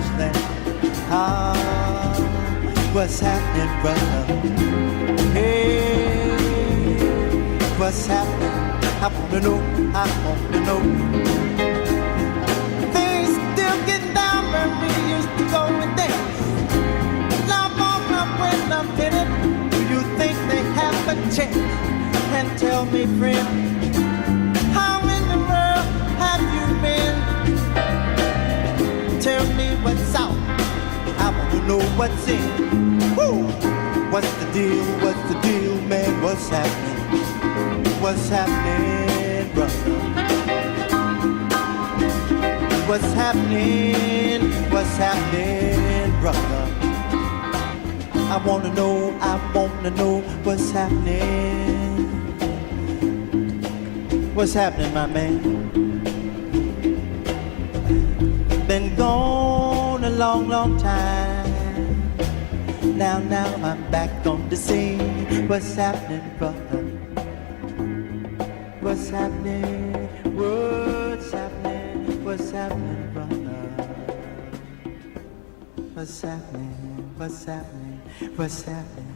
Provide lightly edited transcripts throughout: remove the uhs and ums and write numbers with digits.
promised land. Ah, what's happening, brother? Hey, what's happening? I wanna know. Things still getting down where we used to go and dance. Now I'm on my way, I'm headed. Do you think they have a chance? And tell me, friend, how in the world have you been? Tell me what's out. I wanna know what's in. Woo! What's the deal, man? What's happening? What's happening, brother? What's happening, brother? I wanna know what's happening. What's happening, my man? Been gone a long, long time. Now I'm back on the scene. What's happening, brother? What's happening? What's happening? What's happening, brother? What's happening? What's happening? What's happening?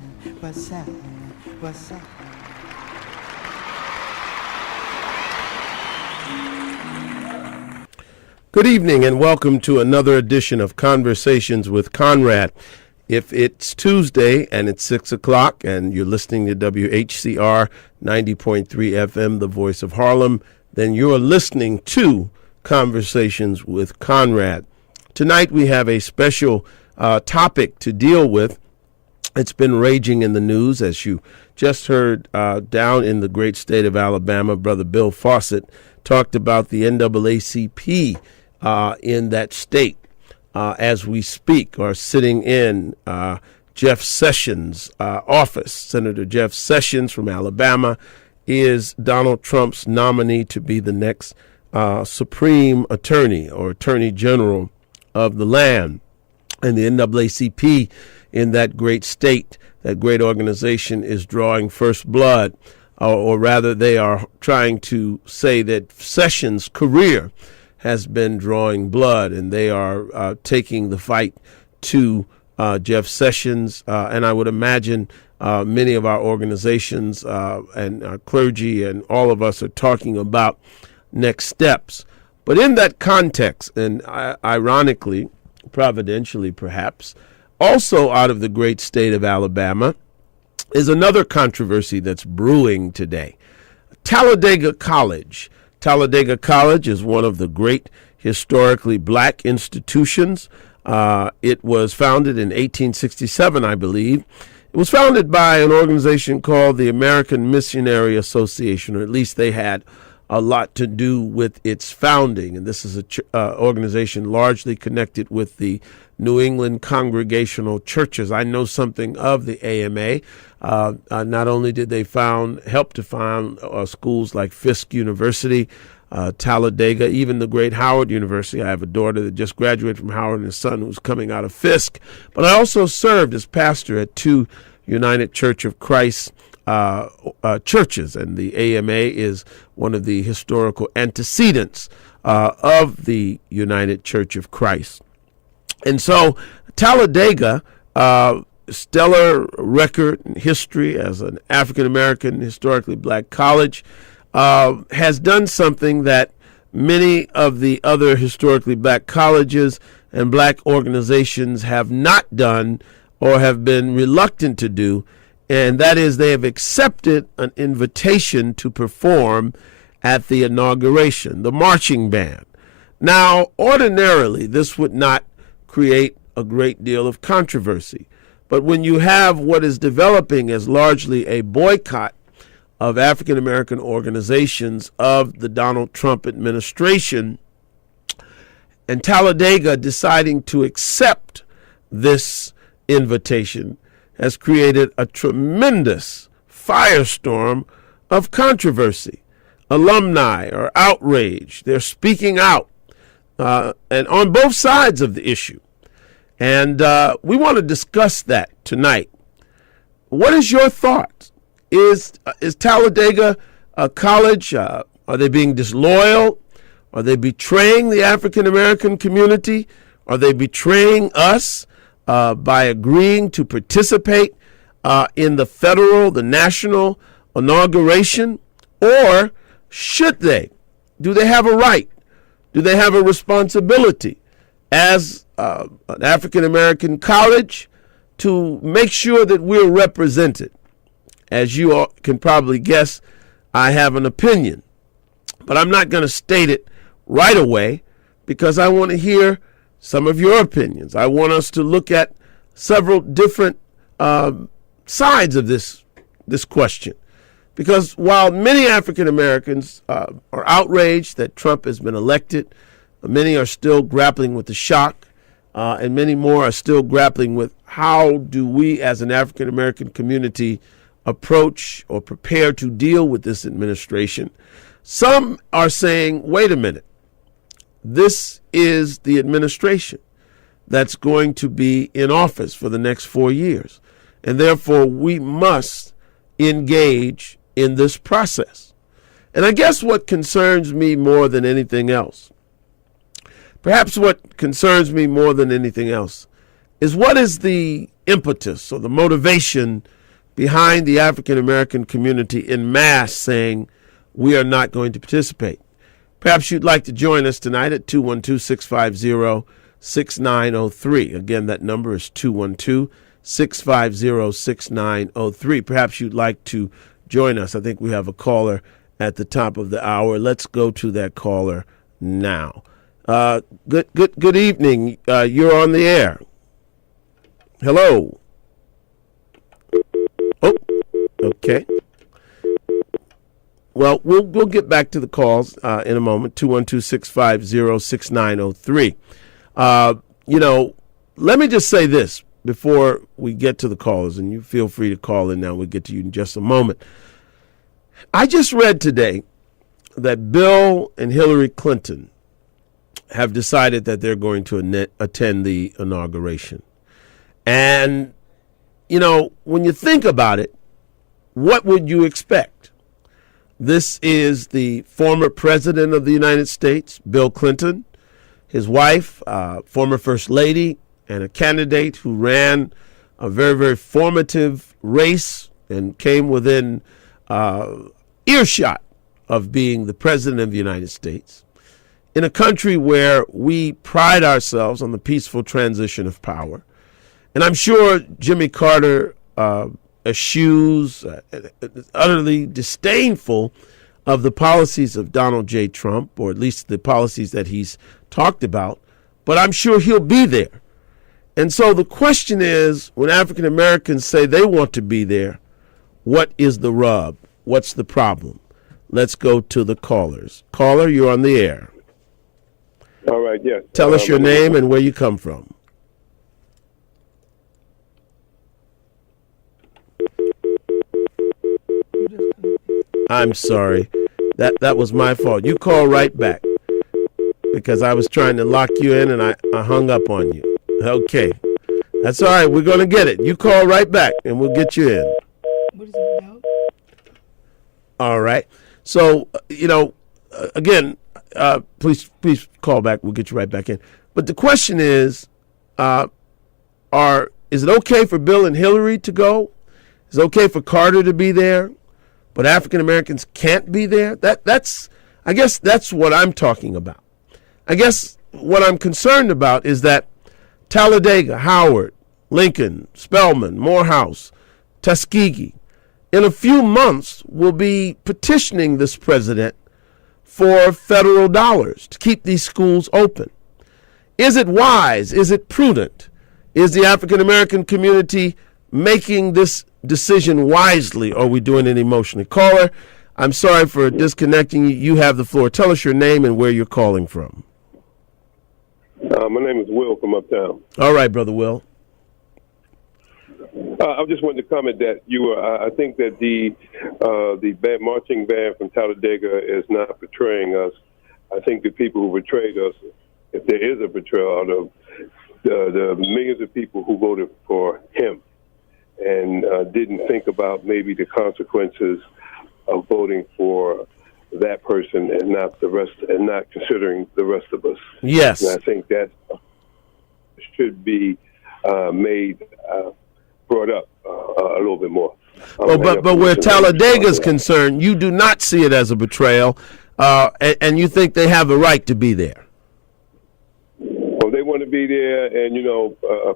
What's happening? What's happening? Good evening and welcome to another edition of Conversations with Conrad. If it's Tuesday and it's 6 o'clock and you're listening to wHCR 90.3 FM, the voice of Harlem, then you're listening to Conversations with Conrad. Tonight we have a special topic to deal with. It's been raging in the news, as you just heard down in the great state of Alabama. Brother Bill Fawcett talked about the NAACP in that state. As we speak, are sitting in Jeff Sessions' office. Senator Jeff Sessions from Alabama is Donald Trump's nominee to be the next Supreme Attorney or Attorney General of the land. And the NAACP in that great state, that great organization, is drawing first blood, or rather they are trying to say that Sessions' career has been drawing blood, and they are taking the fight to Jeff Sessions. And I would imagine many of our organizations and our clergy and all of us are talking about next steps. But in that context, and ironically, providentially perhaps, also out of the great state of Alabama, is another controversy that's brewing today. Talladega College. Talladega College is one of the great historically black institutions. It was founded in 1867, I believe. It was founded by an organization called the American Missionary Association, or at least they had a lot to do with its founding. And this is an organization largely connected with the New England Congregational Churches. I know something of the AMA. Not only did they help to found schools like Fisk University, Talladega, even the great Howard University. I have a daughter that just graduated from Howard and a son who's coming out of Fisk. But I also served as pastor at two United Church of Christ churches, and the AMA is one of the historical antecedents of the United Church of Christ. And so Talladega, stellar record in history as an African-American, historically black college, has done something that many of the other historically black colleges and black organizations have not done or have been reluctant to do, and that is they have accepted an invitation to perform at the inauguration, the marching band. Now, ordinarily, this would not create a great deal of controversy. But when you have what is developing as largely a boycott of African-American organizations of the Donald Trump administration, and Talladega deciding to accept this invitation has created a tremendous firestorm of controversy. Alumni are outraged. They're speaking out, and on both sides of the issue. And we want to discuss that tonight. What is your thought? Is Talladega a college? Are they being disloyal? Are they betraying the African-American community? Are they betraying us by agreeing to participate in the federal, the national inauguration? Or should they? Do they have a right? Do they have a responsibility as an African-American college to make sure that we're represented? As you all can probably guess, I have an opinion, but I'm not going to state it right away because I want to hear some of your opinions. I want us to look at several different sides of this question. Because while many African Americans are outraged that Trump has been elected, many are still grappling with the shock, and many more are still grappling with how do we as an African American community approach or prepare to deal with this administration. Some are saying, wait a minute, this is the administration that's going to be in office for the next 4 years, and therefore we must engage in this process. And I guess what concerns me more than anything else, perhaps what concerns me more than anything else, is what is the impetus or the motivation behind the African American community in mass saying we are not going to participate. Perhaps you'd like to join us tonight at 212-650-6903. Again, that number is 212-650-6903. Perhaps you'd like to join us. I think we have a caller at the top of the hour. Let's go to that caller now. Good evening. You're on the air. Hello. Oh, okay. Well, we'll get back to the calls in a moment. 212-650-6903. Let me just say this before we get to the callers, and you feel free to call in now. We'll get to you in just a moment. I just read today that Bill and Hillary Clinton have decided that they're going to attend the inauguration. And, when you think about it, what would you expect? This is the former president of the United States, Bill Clinton, his wife, former First Lady, and a candidate who ran a very, very formative race and came within earshot of being the president of the United States, in a country where we pride ourselves on the peaceful transition of power. And I'm sure Jimmy Carter eschews, utterly disdainful of the policies of Donald J. Trump, or at least the policies that he's talked about, but I'm sure he'll be there. And so the question is, when African Americans say they want to be there, what is the rub? What's the problem? Let's go to the callers. Caller, you're on the air. All right, yes. Tell us your name and where you come from. I'm sorry. That was my fault. You call right back because I was trying to lock you in and I hung up on you. Okay. That's all right. We're going to get it. You call right back and we'll get you in. What is it about? All right. So, again, please call back. We'll get you right back in. But the question is, is it okay for Bill and Hillary to go? Is it okay for Carter to be there, but African Americans can't be there? I guess that's what I'm talking about. I guess what I'm concerned about is that Talladega, Howard, Lincoln, Spelman, Morehouse, Tuskegee, in a few months will be petitioning this president for federal dollars to keep these schools open. Is it wise? Is it prudent? Is the African American community making this decision wisely, or are we doing it emotionally? Caller, I'm sorry for disconnecting you. You have the floor. Tell us your name and where you're calling from. My name is Will from Uptown. All right, Brother Will. I just wanted to comment that I think that the marching band from Talladega is not betraying us. I think the people who betrayed us, if there is a betrayal, out of the millions of people who voted for him and didn't think about maybe the consequences of voting for that person and not the rest, and not considering the rest of us. Yes. And I think should be brought up a little bit more. But where Talladega's concerned, you do not see it as a betrayal, and you think they have a right to be there. Well, they want to be there and,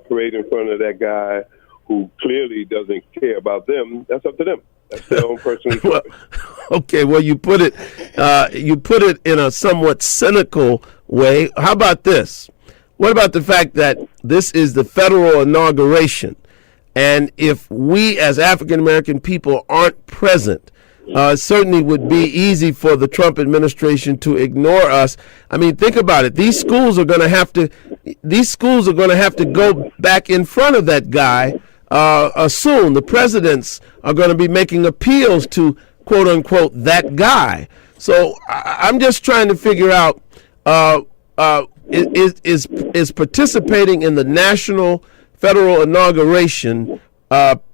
parade in front of that guy who clearly doesn't care about them. That's up to them. That's their own personal choice. Okay, well, you put it in a somewhat cynical way. How about this? What about the fact that this is the federal inauguration, and if we as African American people aren't present, it certainly would be easy for the Trump administration to ignore us. I mean, think about it. These schools are going to have to go back in front of that guy soon. The presidents are going to be making appeals to, quote unquote, that guy. So I'm just trying to figure out, is participating in the national federal inauguration,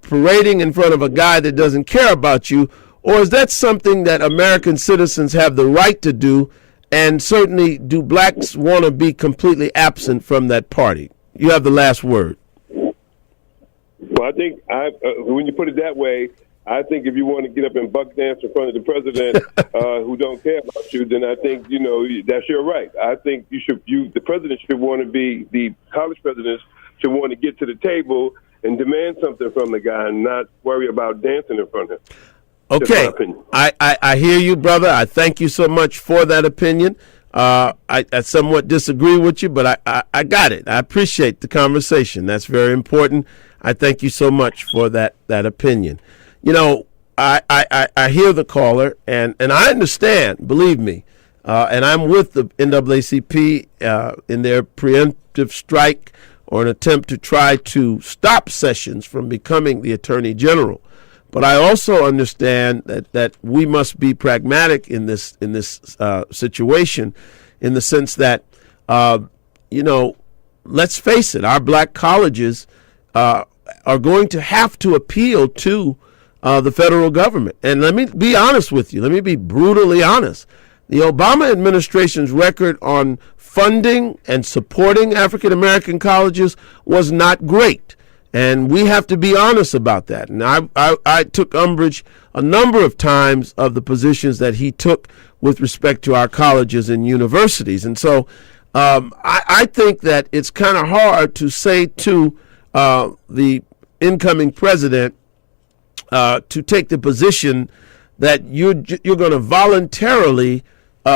parading in front of a guy that doesn't care about you, or is that something that American citizens have the right to do, and certainly do blacks want to be completely absent from that party? You have the last word. Well, I think when you put it that way, I think if you want to get up and buck dance in front of the president who don't care about you, then I think, that's your right. I think the president should want to be, the college presidents should want to get to the table and demand something from the guy and not worry about dancing in front of him. Okay. I hear you, brother. I thank you so much for that opinion. I somewhat disagree with you, but I got it. I appreciate the conversation. That's very important. I thank you so much for that opinion. I hear the caller, and I understand, believe me, and I'm with the NAACP in their preemptive strike or an attempt to try to stop Sessions from becoming the Attorney General. But I also understand that we must be pragmatic in this situation, in the sense that, let's face it, our black colleges are going to have to appeal to the federal government. And let me be honest with you. Let me be brutally honest. The Obama administration's record on funding and supporting African American colleges was not great. And we have to be honest about that. And I took umbrage a number of times of the positions that he took with respect to our colleges and universities. And so I think that it's kind of hard to say to the incoming president to take the position that you're going to voluntarily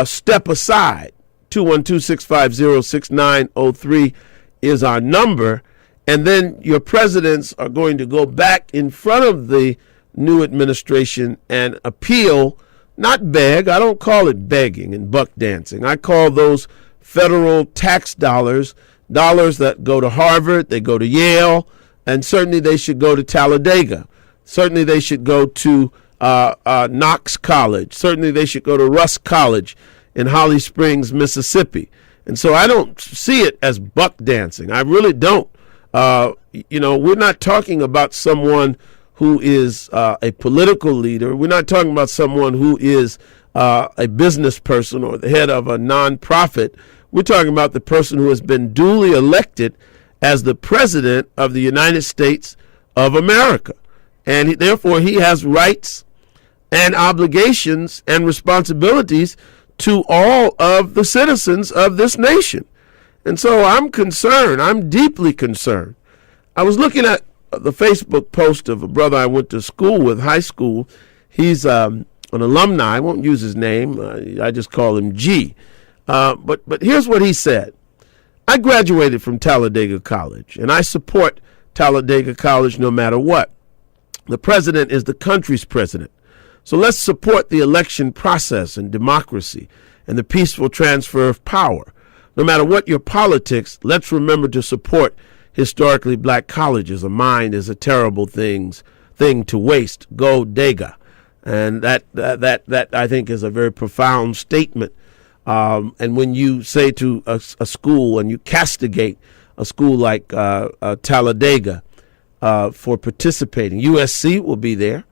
step aside. 212-650-6903 is our number. And then your presidents are going to go back in front of the new administration and appeal, not beg. I don't call it begging and buck dancing. I call those federal tax dollars that go to Harvard, they go to Yale, and certainly they should go to Talladega. Certainly they should go to Knox College. Certainly they should go to Rusk College in Holly Springs, Mississippi. And so I don't see it as buck dancing. I really don't. We're not talking about someone who is a political leader. We're not talking about someone who is a business person or the head of a nonprofit. We're talking about the person who has been duly elected as the president of the United States of America. And therefore, he has rights and obligations and responsibilities to all of the citizens of this nation. And so I'm concerned. I'm deeply concerned. I was looking at the Facebook post of a brother I went to school with, high school. He's an alumni. I won't use his name. I just call him G. But here's what he said. I graduated from Talladega College, and I support Talladega College no matter what. The president is the country's president. So let's support the election process and democracy and the peaceful transfer of power. No matter what your politics, let's remember to support historically black colleges. A mind is a terrible thing to waste. Go Dega. And that I think is a very profound statement. And when you say to a school and you castigate a school like Talladega for participating, USC will be there.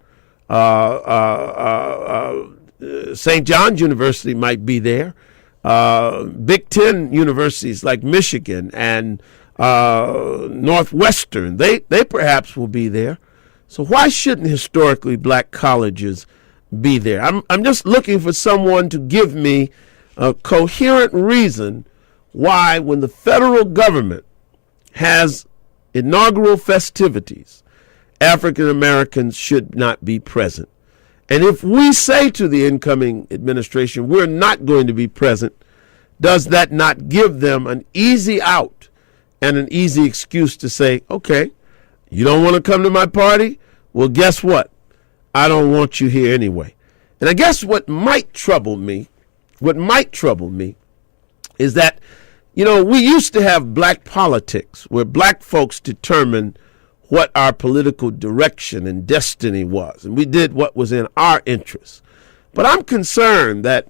St. John's University might be there. Big Ten universities like Michigan and Northwestern. They perhaps will be there. So why shouldn't historically black colleges be there? I'm just looking for someone to give me a coherent reason why, when the federal government has inaugural festivities, African Americans should not be present. And if we say to the incoming administration, we're not going to be present, does that not give them an easy out and an easy excuse to say, okay, you don't want to come to my party? Well, guess what? I don't want you here anyway. And I guess what might trouble me is that, we used to have black politics where black folks determined what our political direction and destiny was. And we did what was in our interests. But I'm concerned that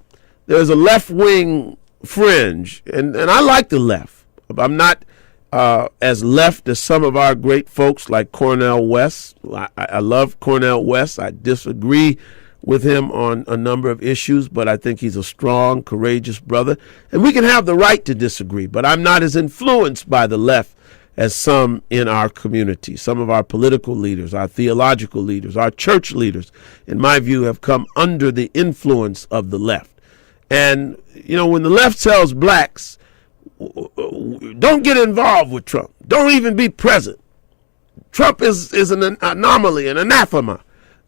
there's a left-wing fringe, and I like the left. I'm not as left as some of our great folks like Cornel West. I love Cornel West. I disagree with him on a number of issues, but I think he's a strong, courageous brother. And we can have the right to disagree, but I'm not as influenced by the left as some in our community. Some of our political leaders, our theological leaders, our church leaders, in my view, have come under the influence of the left. And, when the left tells blacks, don't get involved with Trump, don't even be present. Trump is an anomaly, an anathema.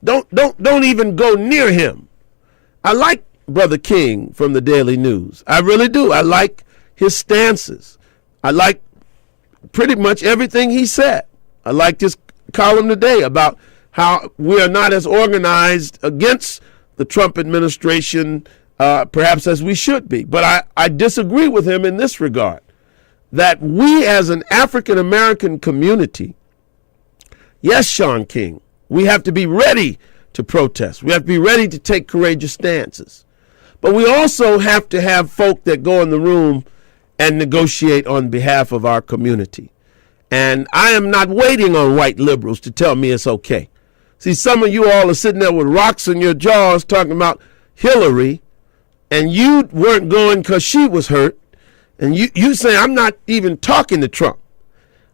Don't even go near him. I like Brother King from the Daily News. I really do. I like his stances. I like pretty much everything he said. I liked his column today about how we are not as organized against the Trump administration perhaps as we should be. But I disagree with him in this regard, that we as an African American community, yes, Sean King, we have to be ready to protest. We have to be ready to take courageous stances. But we also have to have folk that go in the room and negotiate on behalf of our community. And I am not waiting on white liberals to tell me it's okay. See, some of you all are sitting there with rocks in your jaws talking about Hillary, and you weren't going because she was hurt. And you say, I'm not even talking to Trump.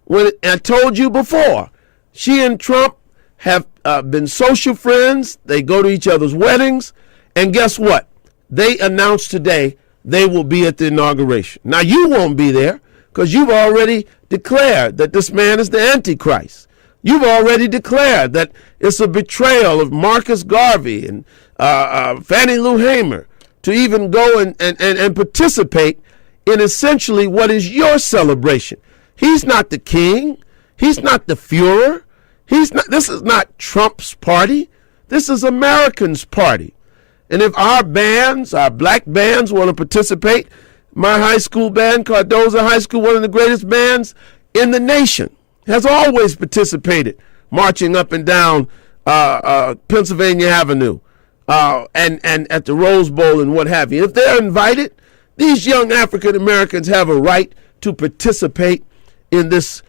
When I told you before, she and Trump have been social friends. They go to each other's weddings. And guess what? They announced today they will be at the inauguration. Now, you won't be there because you've already declared that this man is the Antichrist. You've already declared that it's a betrayal of Marcus Garvey and Fannie Lou Hamer to even go and participate in essentially what is your celebration. He's not the king. He's not the Fuhrer. This is not Trump's party. This is Americans' party. And if our bands, our black bands, want to participate, my high school band, Cardozo High School, one of the greatest bands in the nation, has always participated, marching up and down Pennsylvania Avenue and at the Rose Bowl and what have you. If they're invited, these young African Americans have a right to participate in this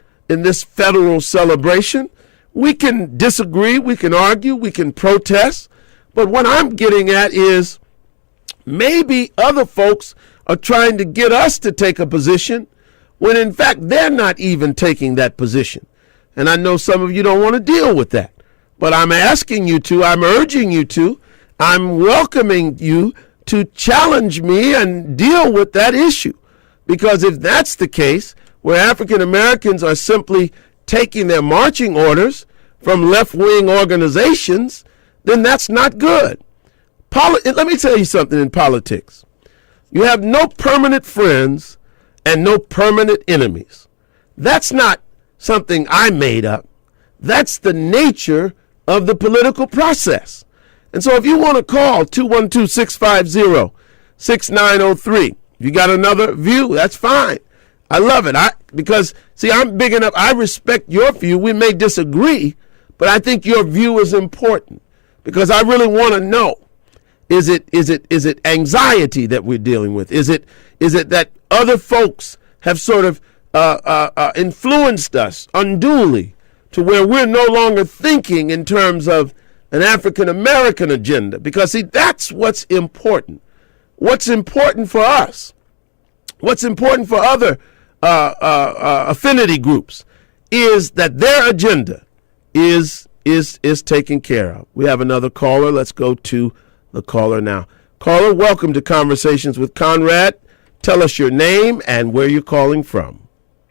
federal celebration. We can disagree, we can argue, we can protest, but what I'm getting at is maybe other folks are trying to get us to take a position when in fact they're not even taking that position. And I know some of you don't want to deal with that, but I'm asking you to, I'm urging you to, I'm welcoming you to challenge me and deal with that issue. Because if that's the case, where African Americans are simply taking their marching orders from left-wing organizations, then that's not good. Let me tell you something in politics. You have no permanent friends and no permanent enemies. That's not something I made up. That's the nature of the political process. And so if you want to call 212-650-6903, if you got another view, that's fine. I love it. Because I'm big enough. I respect your view. We may disagree, but I think your view is important because I really want to know, is it anxiety that we're dealing with? Is it that other folks have sort of influenced us unduly to where we're no longer thinking in terms of an African American agenda? Because see, that's what's important. What's important for us? What's important for other affinity groups is that their agenda is taken care of. We have another caller. Let's go to the caller now. Caller, welcome to Conversations with Conrad. Tell us your name and where you're calling from.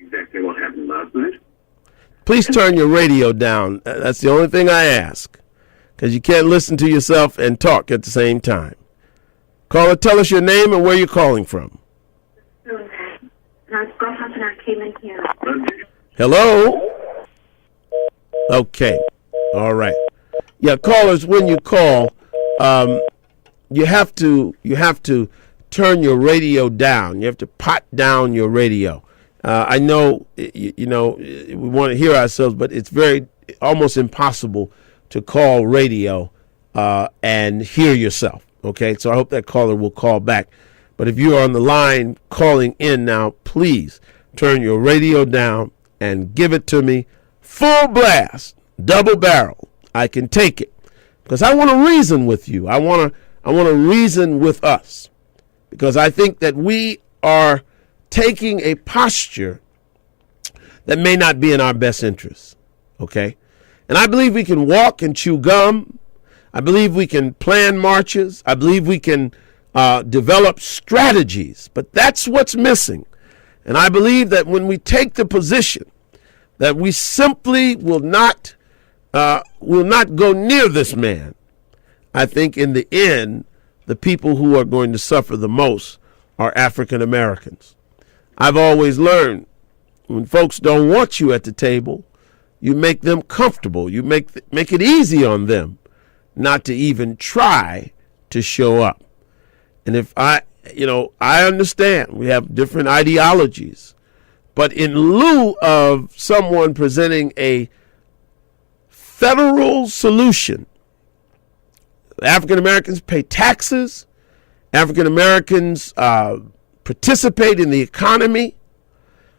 Exactly what happened last night. Please turn your radio down. That's the only thing I ask, because you can't listen to yourself and talk at the same time. Caller, tell us your name and where you're calling from. Hello? Okay. All right. Yeah, callers, when you call, you have to turn your radio down. You have to pot down your radio. I know, we want to hear ourselves, but it's almost impossible to call radio and hear yourself. Okay, so I hope that caller will call back. But if you are on the line calling in now, please turn your radio down and give it to me full blast, double barrel. I can take it because I want to reason with you. I want to reason with us because I think that we are taking a posture that may not be in our best interest. Okay, and I believe we can walk and chew gum. I believe we can plan marches. I believe we can develop strategies, but that's what's missing. And I believe that when we take the position that we simply will not go near this man, I think in the end, the people who are going to suffer the most are African Americans. I've always learned when folks don't want you at the table, you make them comfortable. You make it easy on them not to even try to show up. And if I understand we have different ideologies, but in lieu of someone presenting a federal solution, African Americans pay taxes, African Americans participate in the economy.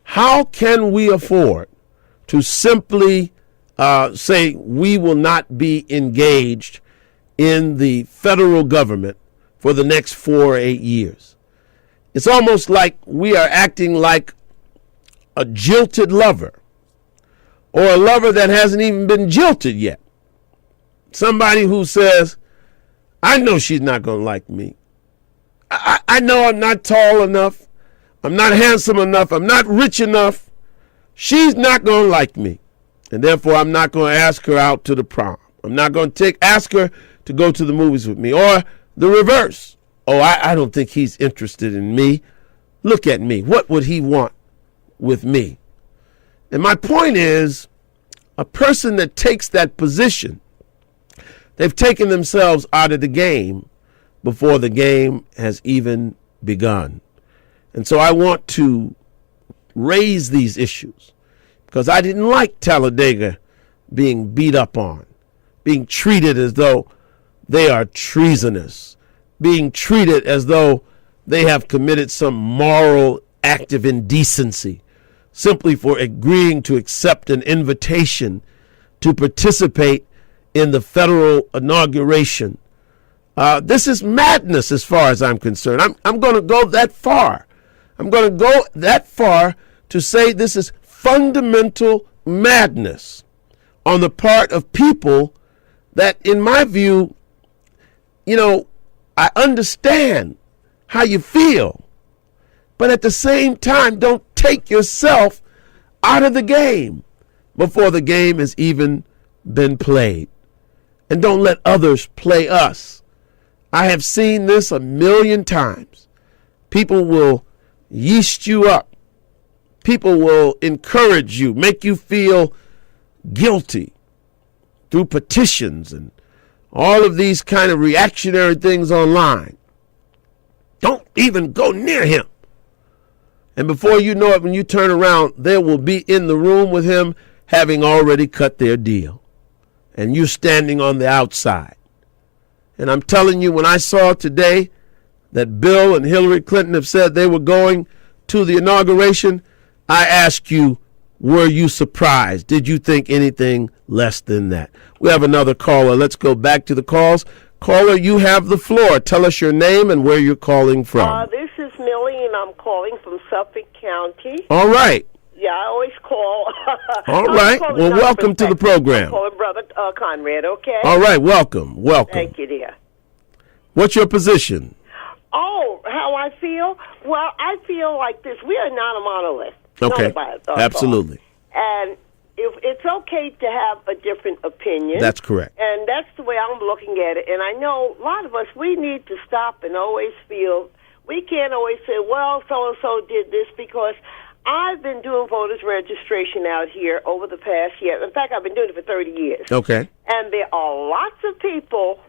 How can we afford to simply say we will not be engaged in the federal government for the next 4 or 8 years? It's almost like we are acting like a jilted lover or a lover that hasn't even been jilted yet. Somebody who says, I know she's not going to like me. I know I'm not tall enough. I'm not handsome enough. I'm not rich enough. She's not going to like me. And therefore, I'm not going to ask her out to the prom. I'm not going to ask her to go to the movies with me. Or the reverse. Oh, I don't think he's interested in me. Look at me. What would he want with me? And my point is, a person that takes that position, they've taken themselves out of the game before the game has even begun. And so I want to raise these issues because I didn't like Talladega being beat up on, being treated as though they are treasonous, being treated as though they have committed some moral act of indecency simply for agreeing to accept an invitation to participate in the federal inauguration. This is madness as far as I'm concerned. I'm going to go that far. I'm going to go that far to say this is fundamental madness on the part of people that, in my view, I understand how you feel, but at the same time, don't take yourself out of the game before the game has even been played. And don't let others play us. I have seen this a million times. People will yeast you up. People will encourage you, make you feel guilty through petitions and all of these kind of reactionary things online. Don't even go near him. And before you know it, when you turn around, they will be in the room with him having already cut their deal. And you're standing on the outside. And I'm telling you, when I saw today that Bill and Hillary Clinton have said they were going to the inauguration, I ask you, were you surprised? Did you think anything less than that? We have another caller. Let's go back to the calls. Caller, you have the floor. Tell us your name and where you're calling from. This is Millie. Millie, and I'm calling from Suffolk County. All right. Yeah, I always call. All right. Well, welcome to the program. I'm calling Brother Conrad, okay? All right. Welcome. Thank you, dear. What's your position? Oh, how I feel? Well, I feel like this. We are not a monolith. Okay. Not Absolutely. And if it's okay to have a different opinion. That's correct. And that's the way I'm looking at it. And I know a lot of us, we need to stop and always feel, we can't always say, well, so-and-so did this, because I've been doing voters registration out here over the past year. In fact, I've been doing it for 30 years. Okay. And there are lots of people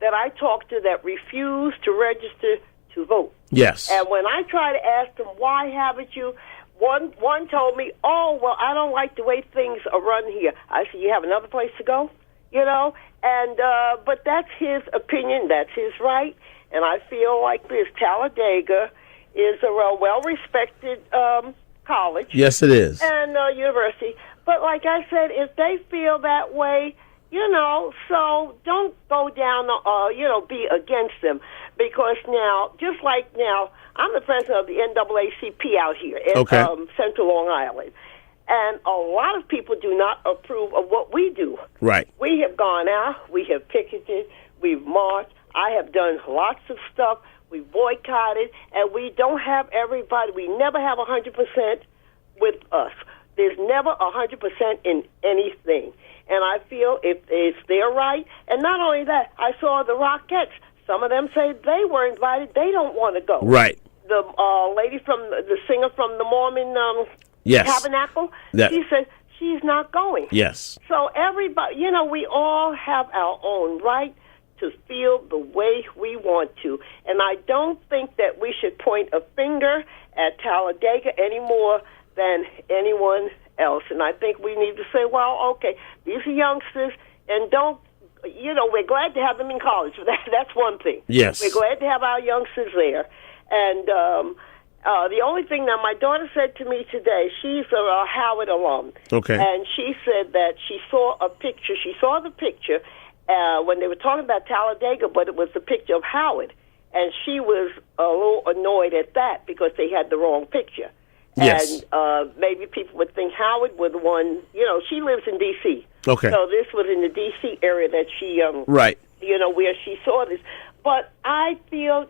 that I talk to that refuse to register to vote. Yes. And when I try to ask them, why haven't you? One told me, oh, well, I don't like the way things are run here. I said, you have another place to go? And but that's his opinion. That's his right. And I feel like this. Talladega is a well-respected college. Yes, it is. And university. But like I said, if they feel that way, so don't go down, be against them. Because now, just like now, I'm the president of the NAACP out here in Central Long Island. And a lot of people do not approve of what we do. Right. We have gone out, we have picketed, we've marched. I have done lots of stuff. We boycotted, and we don't have everybody. We never have 100% with us. There's never 100% in anything. And I feel if it's their right. And not only that, I saw the Rockettes. Some of them say they were invited. They don't want to go. Right. The lady the singer from the Mormon Tabernacle, she said she's not going. Yes. So everybody, we all have our own right to feel the way we want to. And I don't think that we should point a finger at Talladega any more than anyone else. And I think we need to say, well, okay, these are youngsters, and don't, we're glad to have them in college. That's one thing. Yes. We're glad to have our youngsters there. And the only thing that my daughter said to me today, she's a Howard alum. Okay. And she said that she saw a picture. She saw the picture when they were talking about Talladega, but it was the picture of Howard. And she was a little annoyed at that because they had the wrong picture. Yes. And maybe people would think Howard was the one, she lives in D.C. Okay. So this was in the D.C. area that she, right. Where she saw this. But I feel,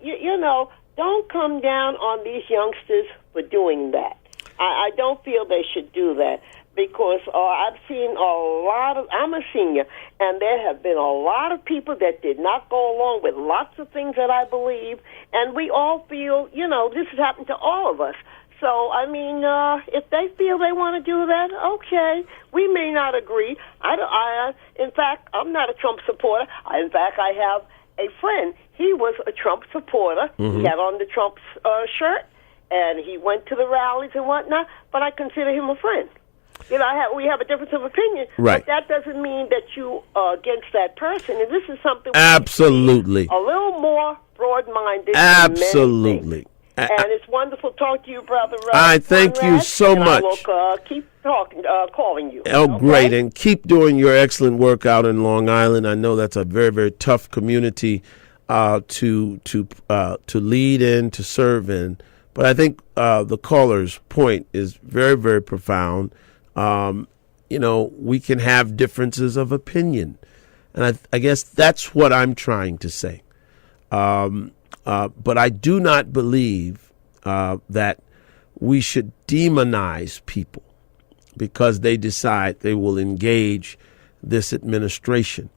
don't come down on these youngsters for doing that. I don't feel they should do that because I've seen I'm a senior, and there have been a lot of people that did not go along with lots of things that I believe, and we all feel, this has happened to all of us. So, I mean, if they feel they want to do that, okay. We may not agree. In fact, I'm not a Trump supporter. In fact, I have a friend. He was a Trump supporter. Mm-hmm. He had on the Trump shirt, and he went to the rallies and whatnot, but I consider him a friend. We have a difference of opinion, right. But that doesn't mean that you are against that person. And this is something absolutely a little more broad-minded. Absolutely. And it's wonderful to talk to you, Brother I thank Conrad, you so much. I will keep calling you. Oh, okay? Great. And keep doing your excellent work out in Long Island. I know that's a very, very tough community to lead in, to serve in. But I think the caller's point is very, very profound. We can have differences of opinion. And I guess that's what I'm trying to say. But I do not believe that we should demonize people because they decide they will engage this administration.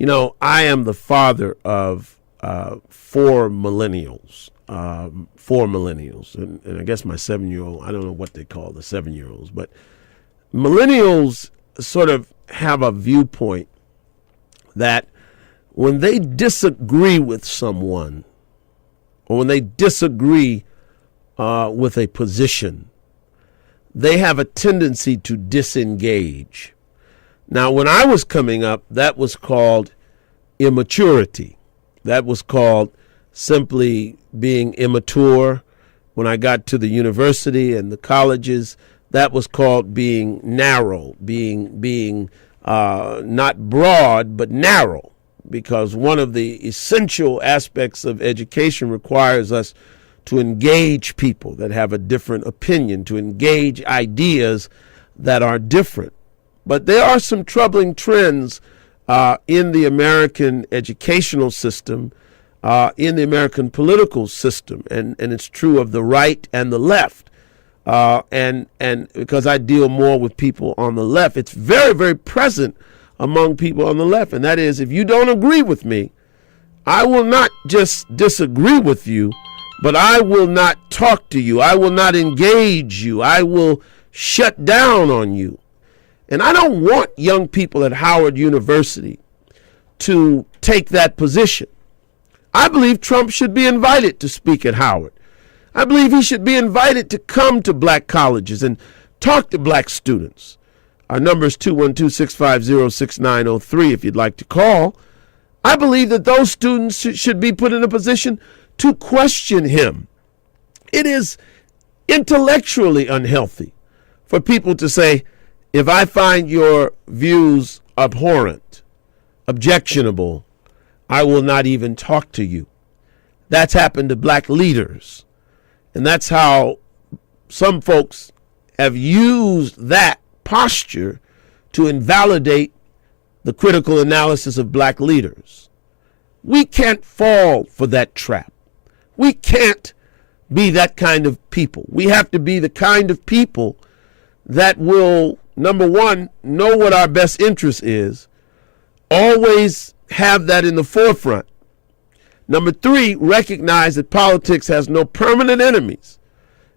I am the father of four millennials, and I guess my 7-year-old, I don't know what they call the 7-year-olds, but millennials sort of have a viewpoint that when they disagree with someone, or when they disagree with a position, they have a tendency to disengage. Now, when I was coming up, that was called immaturity. That was called simply being immature. When I got to the university and the colleges, that was called being narrow, being not broad, but narrow. Because one of the essential aspects of education requires us to engage people that have a different opinion, to engage ideas that are different. But there are some troubling trends in the American educational system, in the American political system, and it's true of the right and the left. And because I deal more with people on the left, it's very, very present among people on the left. And that is, if you don't agree with me, I will not just disagree with you, but I will not talk to you. I will not engage you. I will shut down on you. And I don't want young people at Howard University to take that position. I believe Trump should be invited to speak at Howard. I believe he should be invited to come to black colleges and talk to black students. Our number is 212-650-6903 if you'd like to call. I believe that those students should be put in a position to question him. It is intellectually unhealthy for people to say, if I find your views abhorrent, objectionable, I will not even talk to you. That's happened to black leaders. And that's how some folks have used that posture to invalidate the critical analysis of black leaders. We can't fall for that trap. We can't be that kind of people. We have to be the kind of people that will, number one, know what our best interest is, always have that in the forefront. Number three, recognize that politics has no permanent enemies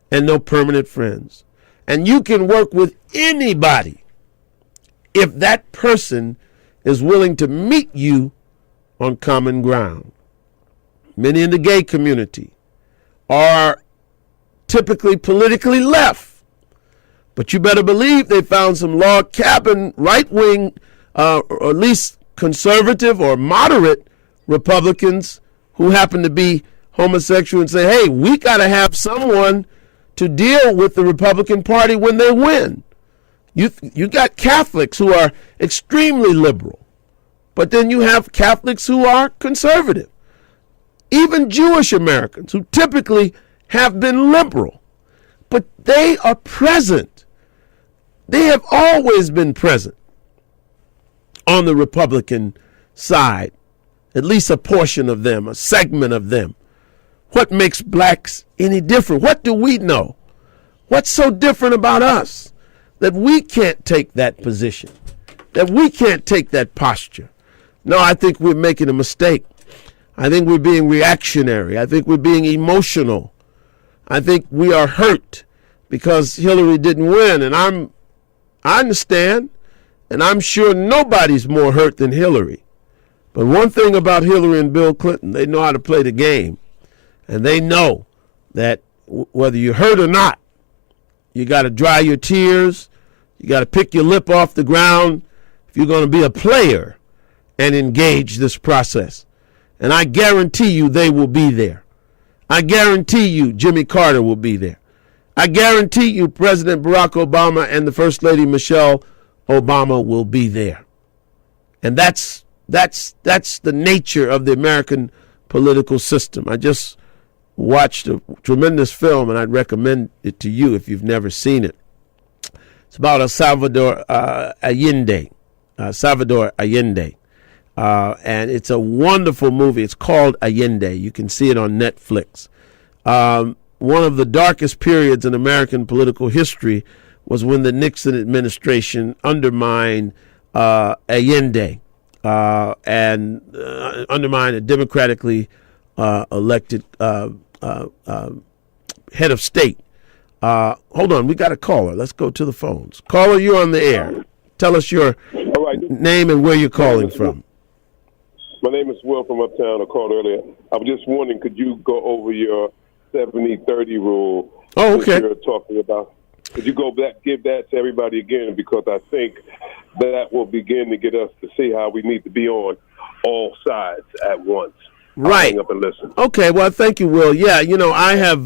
and no permanent friends. And you can work with anybody if that person is willing to meet you on common ground. Many in the gay community are typically politically left, but you better believe they found some log cabin right-wing, or at least conservative or moderate Republicans who happen to be homosexual and say, hey, we got to have someone to deal with the Republican Party when they win. You got Catholics who are extremely liberal, but then you have Catholics who are conservative. Even Jewish Americans who typically have been liberal, but they are present. They have always been present on the Republican side, at least a portion of them, a segment of them. What makes blacks any different? What do we know? What's so different about us that we can't take that position, that we can't take that posture? No, I think we're making a mistake. I think we're being reactionary. I think we're being emotional. I think we are hurt because Hillary didn't win. And I understand, and I'm sure nobody's more hurt than Hillary. But one thing about Hillary and Bill Clinton, they know how to play the game. And they know that whether you're hurt or not, you got to dry your tears. You got to pick your lip off the ground if you're going to be a player and engage this process. And I guarantee you they will be there. I guarantee you Jimmy Carter will be there. I guarantee you President Barack Obama and the First Lady Michelle Obama will be there. And that's the nature of the American political system. I just watched a tremendous film, and I'd recommend it to you if you've never seen it. It's about Salvador Allende. And it's a wonderful movie. It's called Allende. You can see it on Netflix. One of the darkest periods in American political history was when the Nixon administration undermined Allende and undermined a democratically elected head of state. Hold on, we got a caller. Let's go to the phones. Caller, you're on the air. Tell us your name and where you're calling from. My name is Will from Uptown. I called earlier. I was just wondering, could you go over your 70-30 rule? Oh, okay. That you're talking about. Could you go back, give that to everybody again? Because I think that will begin to get us to see how we need to be on all sides at once. Right. I'll hang up and listen. Okay. Well, thank you, Will. Yeah, you know, I've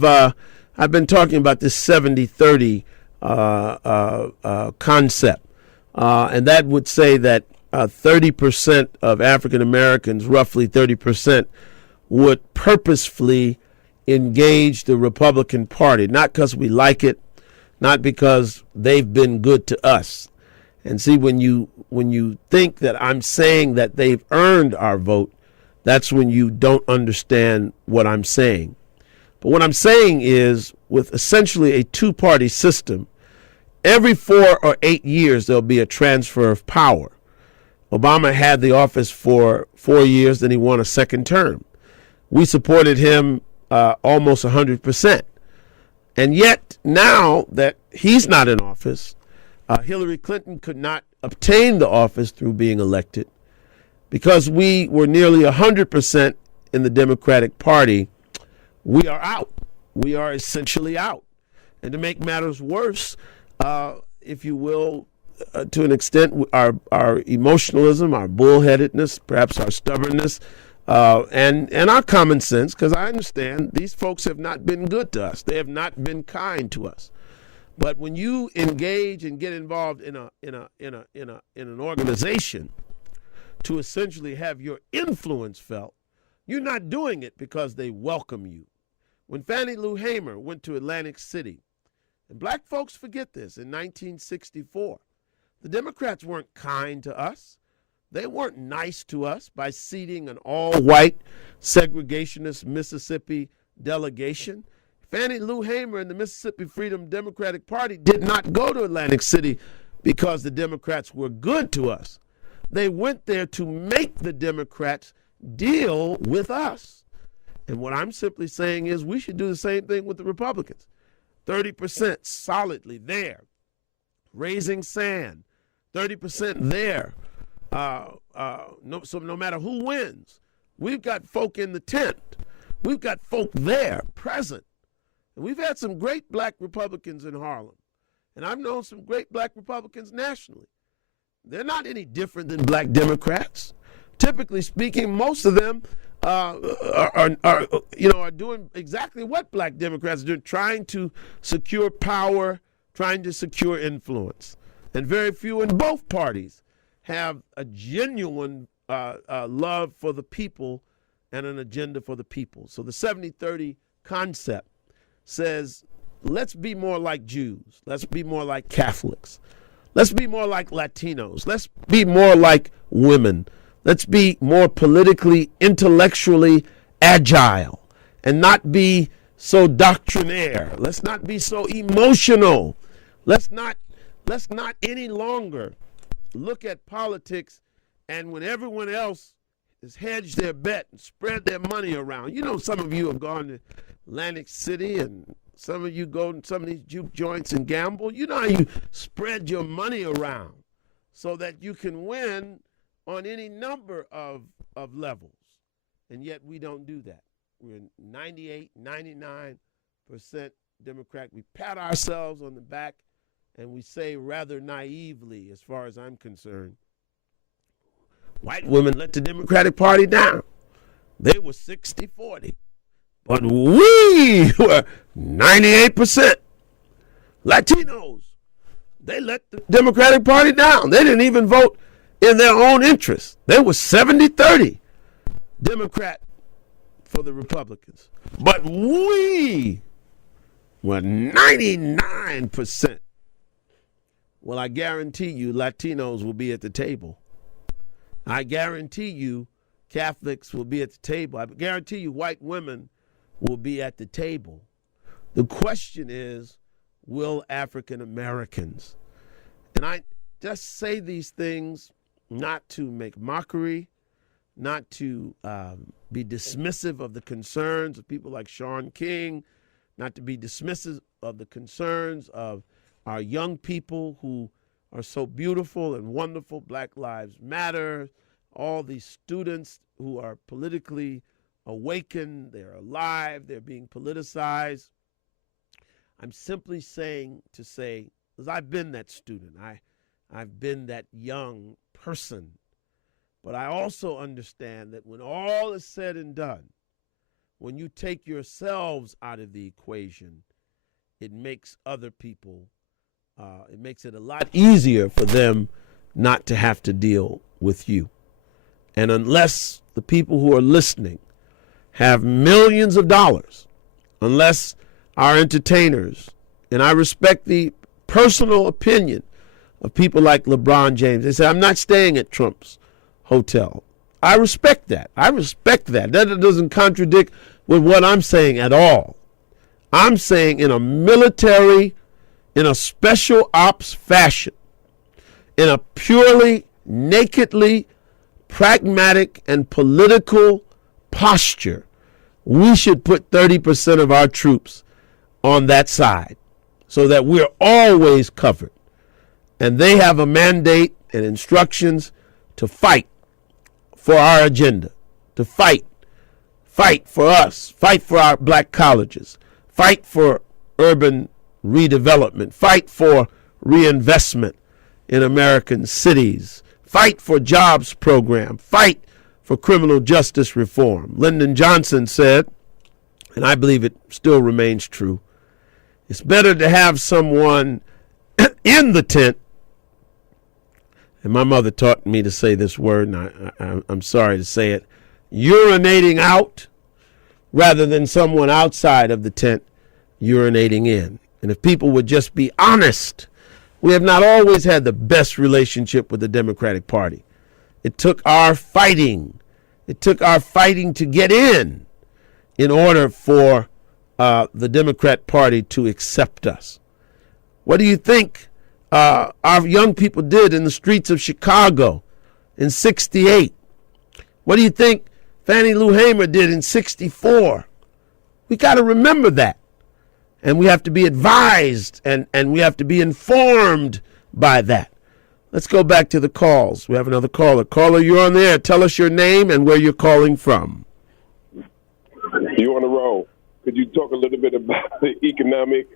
been talking about this 70-30 concept, and that would say that 30% of African Americans, roughly 30%, would purposefully engage the Republican Party, not because we like it, not because they've been good to us. And see, when you think that I'm saying that they've earned our vote, that's when you don't understand what I'm saying. But what I'm saying is, with essentially a two-party system, every 4 or 8 years there'll be a transfer of power. Obama had the office for 4 years, then he won a second term. We supported him almost 100%. And yet, now that he's not in office, Hillary Clinton could not obtain the office through being elected because we were nearly 100% in the Democratic Party. We are out. We are essentially out. And to make matters worse, if you will, to an extent, our emotionalism, our bullheadedness, perhaps our stubbornness, and our common sense, because I understand these folks have not been good to us. They have not been kind to us. But when you engage and get involved in an organization to essentially have your influence felt, you're not doing it because they welcome you. When Fannie Lou Hamer went to Atlantic City, and black folks forget this, in 1964, the Democrats weren't kind to us. They weren't nice to us by seating an all-white segregationist Mississippi delegation. Fannie Lou Hamer and the Mississippi Freedom Democratic Party did not go to Atlantic City because the Democrats were good to us. They went there to make the Democrats deal with us. And what I'm simply saying is we should do the same thing with the Republicans. 30% solidly there. Raising sand. 30% there. So no matter who wins, we've got folk in the tent. We've got folk there, present. And we've had some great black Republicans in Harlem. And I've known some great black Republicans nationally. They're not any different than black Democrats. Typically speaking, most of them are doing exactly what black Democrats are doing, trying to secure power, trying to secure influence. And very few in both parties have a genuine love for the people and an agenda for the people. So the 70-30 concept says, let's be more like Jews. Let's be more like Catholics. Let's be more like Latinos. Let's be more like women. Let's be more politically, intellectually agile and not be so doctrinaire. Let's not be so emotional. Let's not any longer look at politics and when everyone else has hedged their bet and spread their money around. You know, some of you have gone to Atlantic City and some of you go to some of these juke joints and gamble. You know how you spread your money around so that you can win on any number of levels. And yet we don't do that. We're 98, 99% Democrat. We pat ourselves on the back and we say rather naively, as far as I'm concerned, white women let the Democratic Party down. They were 60-40. But we were 98%. Latinos, they let the Democratic Party down. They didn't even vote in their own interest. They were 70-30 Democrat for the Republicans. But we were 99%. Well, I guarantee you Latinos will be at the table. I guarantee you Catholics will be at the table. I guarantee you white women will be at the table. The question is, will African Americans? And I just say these things not to make mockery, not to be dismissive of the concerns of people like Shaun King, not to be dismissive of the concerns of our young people who are so beautiful and wonderful. Black Lives Matter, all these students who are politically awakened, they're alive, they're being politicized. I'm simply saying to say, because I've been that student, I've been that young person, but I also understand that when all is said and done, when you take yourselves out of the equation, it makes other people, it makes it a lot easier for them not to have to deal with you. And unless the people who are listening have millions of dollars unless our entertainers, and I respect the personal opinion of people like LeBron James. They say, I'm not staying at Trump's hotel. I respect that. That doesn't contradict with what I'm saying at all. I'm saying in a military, in a special ops fashion, in a purely, nakedly pragmatic and political posture, we should put 30% of our troops on that side so that we're always covered. And they have a mandate and instructions to fight for our agenda, to fight for us, fight for our black colleges, fight for urban redevelopment, fight for reinvestment in American cities, fight for jobs program, fight for criminal justice reform. Lyndon Johnson said, and I believe it still remains true, it's better to have someone in the tent, and my mother taught me to say this word, and I'm sorry to say it, urinating out, rather than someone outside of the tent urinating in. And if people would just be honest, we have not always had the best relationship with the Democratic Party. It took our fighting. It took our fighting to get in order for the Democrat Party to accept us. What do you think our young people did in the streets of Chicago in '68? What do you think Fannie Lou Hamer did in '64? We got to remember that. And we have to be advised and we have to be informed by that. Let's go back to the calls. We have another caller. Caller, you're on the air. Tell us your name and where you're calling from. You're on the roll. Could you talk a little bit about the economic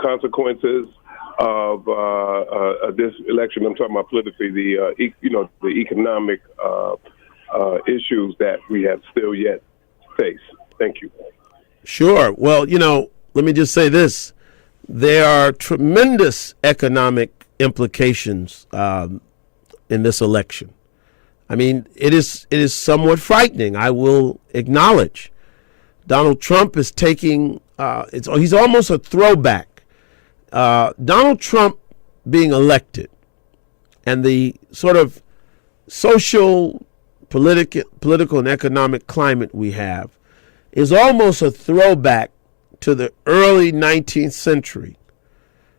consequences of this election? I'm talking about politically, the economic issues that we have still yet face. Thank you. Sure. Well, let me just say this. There are tremendous economic implications in this election. I mean, it is somewhat frightening, I will acknowledge. Donald Trump is taking, he's almost a throwback. Donald Trump being elected and the sort of social, political and economic climate we have is almost a throwback to the early 19th century.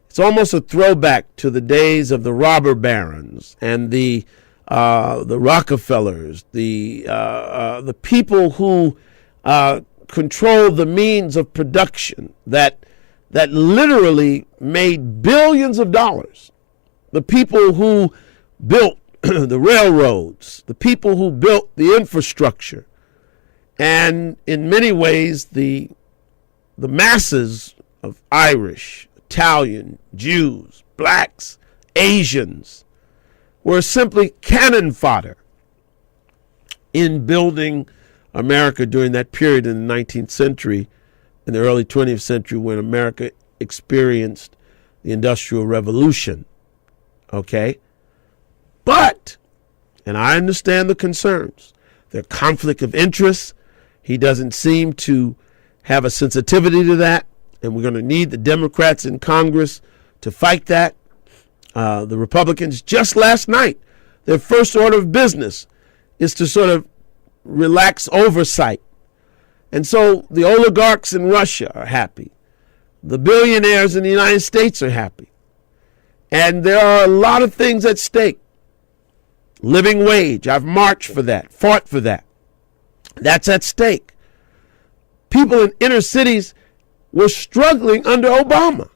It's almost a throwback to the days of the robber barons and the Rockefellers, the people who controlled the means of production that literally made billions of dollars. The people who built the railroads, the people who built the infrastructure, and in many ways the masses of Irish, Italian, Jews, blacks, Asians were simply cannon fodder in building America during that period in the 19th century and the early 20th century when America experienced the Industrial Revolution. Okay? But, and I understand the concerns, their conflict of interest. He doesn't seem to have a sensitivity to that, and we're going to need the Democrats in Congress to fight that. The Republicans, just last night, their first order of business is to sort of relax oversight. And so the oligarchs in Russia are happy. The billionaires in the United States are happy. And there are a lot of things at stake. Living wage, I've marched for that, fought for that. That's at stake. People in inner cities were struggling under Obama.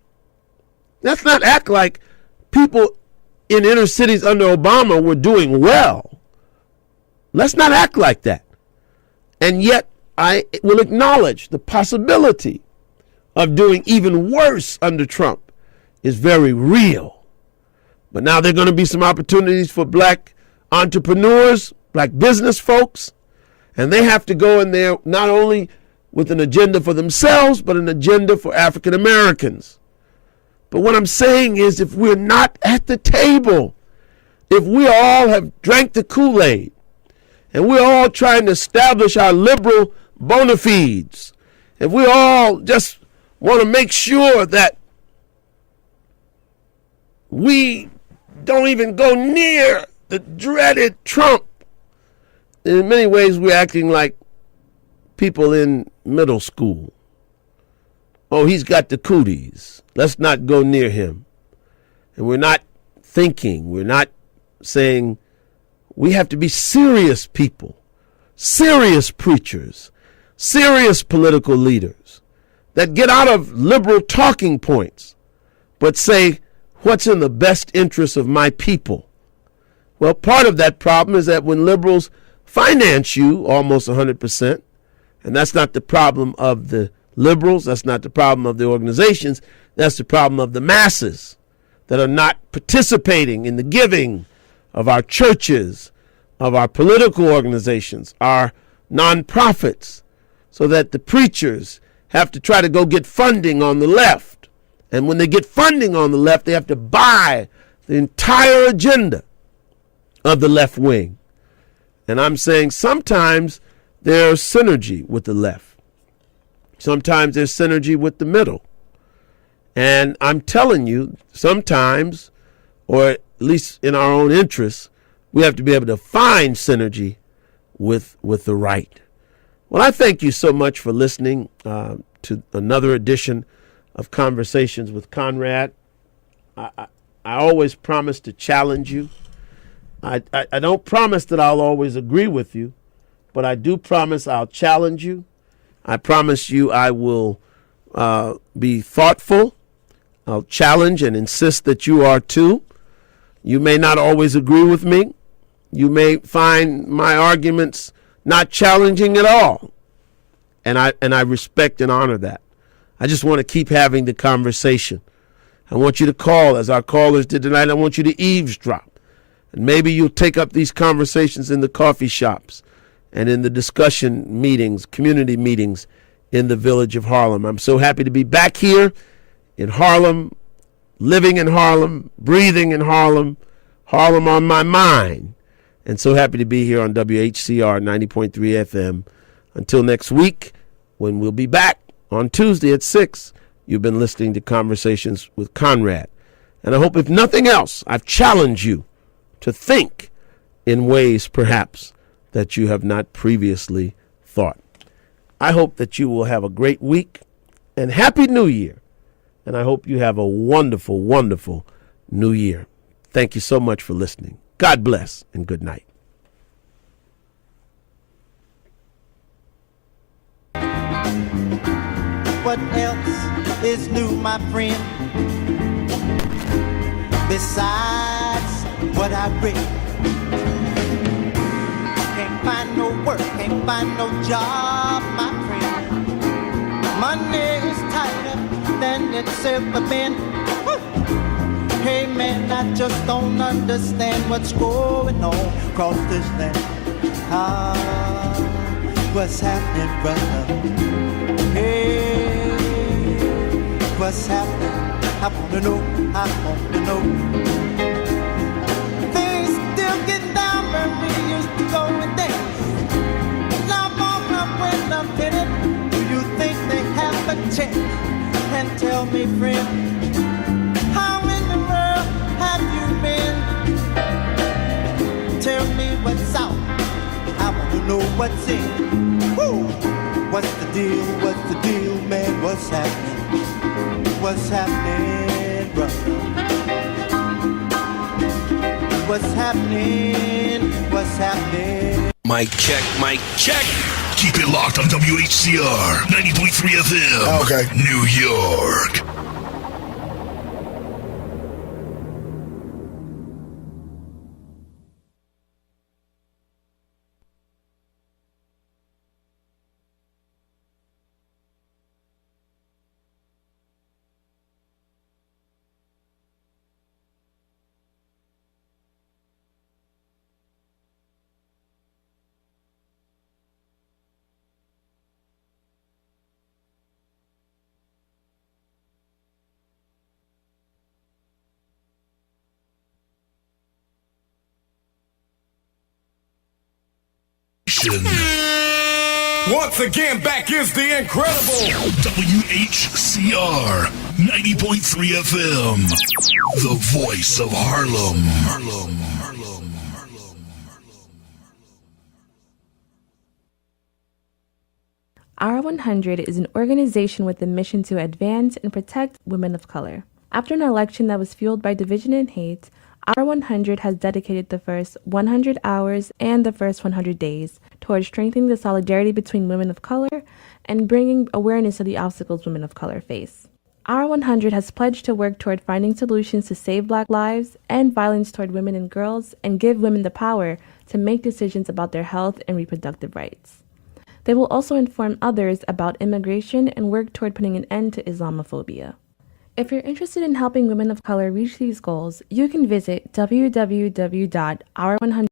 Let's not act like people in inner cities under Obama were doing well. Let's not act like that. And yet I will acknowledge the possibility of doing even worse under Trump is very real. But now there are going to be some opportunities for black entrepreneurs, black business folks, and they have to go in there not only with an agenda for themselves, but an agenda for African Americans. But what I'm saying is, if we're not at the table, if we all have drank the Kool-Aid, and we're all trying to establish our liberal bona fides, if we all just want to make sure that we don't even go near the dreaded Trump, in many ways we're acting like people in middle school. Oh, he's got the cooties. Let's not go near him. And we're not thinking, we're not saying we have to be serious people, serious preachers, serious political leaders that get out of liberal talking points, but say, what's in the best interest of my people? Well, part of that problem is that when liberals finance you almost 100%, and that's not the problem of the liberals, that's not the problem of the organizations, that's the problem of the masses that are not participating in the giving of our churches, of our political organizations, our nonprofits, so that the preachers have to try to go get funding on the left. And when they get funding on the left, they have to buy the entire agenda of the left wing. And I'm saying sometimes there's synergy with the left. Sometimes there's synergy with the middle. And I'm telling you, sometimes, or at least in our own interests, we have to be able to find synergy with the right. Well, I thank you so much for listening to another edition of Conversations with Conrad. I always promise to challenge you. I don't promise that I'll always agree with you, but I do promise I'll challenge you. I promise you I will be thoughtful. I'll challenge and insist that you are too. You may not always agree with me. You may find my arguments not challenging at all. And I respect and honor that. I just want to keep having the conversation. I want you to call, as our callers did tonight. I want you to eavesdrop. And maybe you'll take up these conversations in the coffee shops and in the discussion meetings, community meetings in the village of Harlem. I'm so happy to be back here in Harlem, living in Harlem, breathing in Harlem, Harlem on my mind. And so happy to be here on wHCR 90.3 FM. Until next week, when we'll be back on Tuesday at 6, you've been listening to Conversations with Conrad. And I hope, if nothing else, I've challenged you to think in ways, perhaps, that you have not previously thought. I hope that you will have a great week, and Happy New Year. And I hope you have a wonderful, wonderful New Year. Thank you so much for listening. God bless, and good night. What else is new, my friend, besides what I read? Can't find no work, can't find no job, my friend. Money is tighter than it's ever been. Hey man, I just don't understand what's going on across this land. What's happening, brother? Hey, what's happening? I wanna know, I wanna know. Things still getting down where we used to go and dance. Now I'm on up when I'm finished. Do you think they have a chance? And tell me, friend, how in the world have you been? Tell me what's out. I wanna know what's in. Woo! What's the deal? What's the deal, man? What's happening? What's happening, brother? What's happening? What's happening? Mic check, mic check. Keep it locked on wHCR 90.3 FM. Okay. New York. Once again, back is the incredible wHCR 90.3 FM, the voice of Harlem. R100 is an organization with a mission to advance and protect women of color. After an election that was fueled by division and hate, R100 has dedicated the first 100 hours and the first 100 days towards strengthening the solidarity between women of color and bringing awareness to the obstacles women of color face. R100 has pledged to work toward finding solutions to save Black lives, end violence toward women and girls, and give women the power to make decisions about their health and reproductive rights. They will also inform others about immigration and work toward putting an end to Islamophobia. If you're interested in helping women of color reach these goals, you can visit www.r100